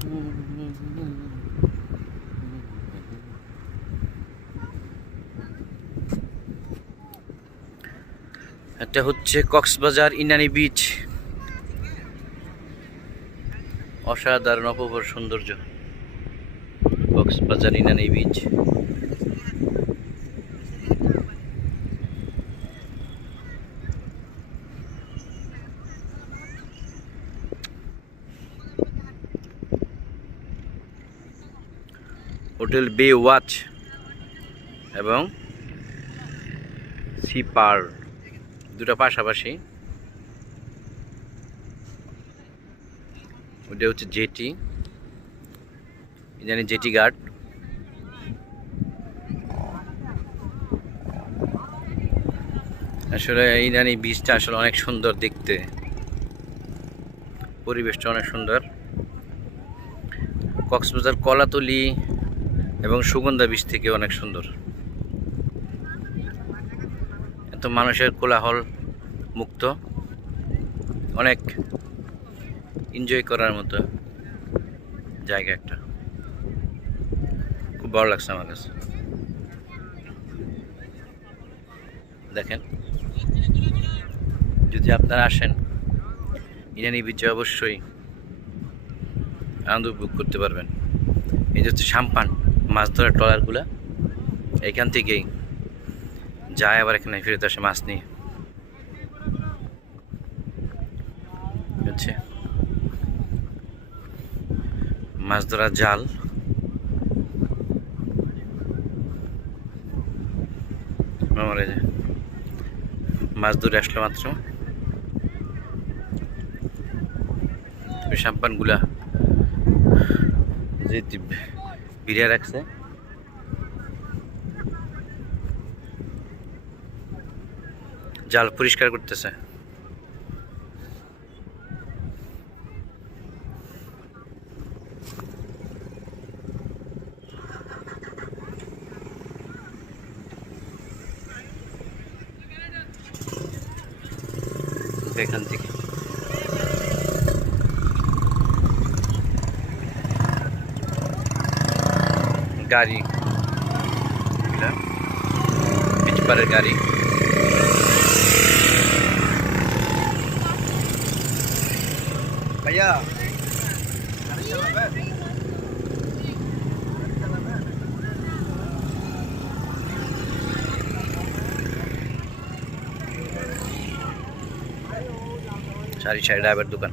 এটা হচ্ছে কক্সবাজার ইনানি বিচ। অসাধারণ অপূর্ব সৌন্দর্য কক্সবাজার ইনানি বিচ। হোটেল বে ওয়াচ এবং সি পার দুটা পাশাপাশি। ওটা হচ্ছে জেটি, জানি জেটি ঘাট। আসলে ইনানি বিচটা আসলে অনেক সুন্দর দেখতে, পরিবেশটা অনেক সুন্দর। কক্সবাজার কলাতলি এবং সুগন্ধা বিচ থেকে অনেক সুন্দর। এত মানুষের কোলাহল মুক্ত, অনেক এনজয় করার মতো জায়গা একটা। খুব ভালো লাগছে আমার কাছে। দেখেন, যদি আপনারা আসেন ইনানি বিচে অবশ্যই আনন্দ উপভোগ করতে পারবেন। এই যে হচ্ছে সাম্পান মাছ ধরার ট্রলারগুলা, এখান থেকেই যায় আবার এখানে ফেরত আসে মাছ নিয়ে। হচ্ছে মাছ ধরার জাল, আমার মাছ ধরে আসলো মাত্র। সাম্পান গুলা যে ভিড়ে রাখছে, জাল পরিষ্কার করতেছে। এখান থেকে গাড়ি, বিচ পারের গাড়ি। ভাইয়া সারি সারি ড্রাইভার দোকান।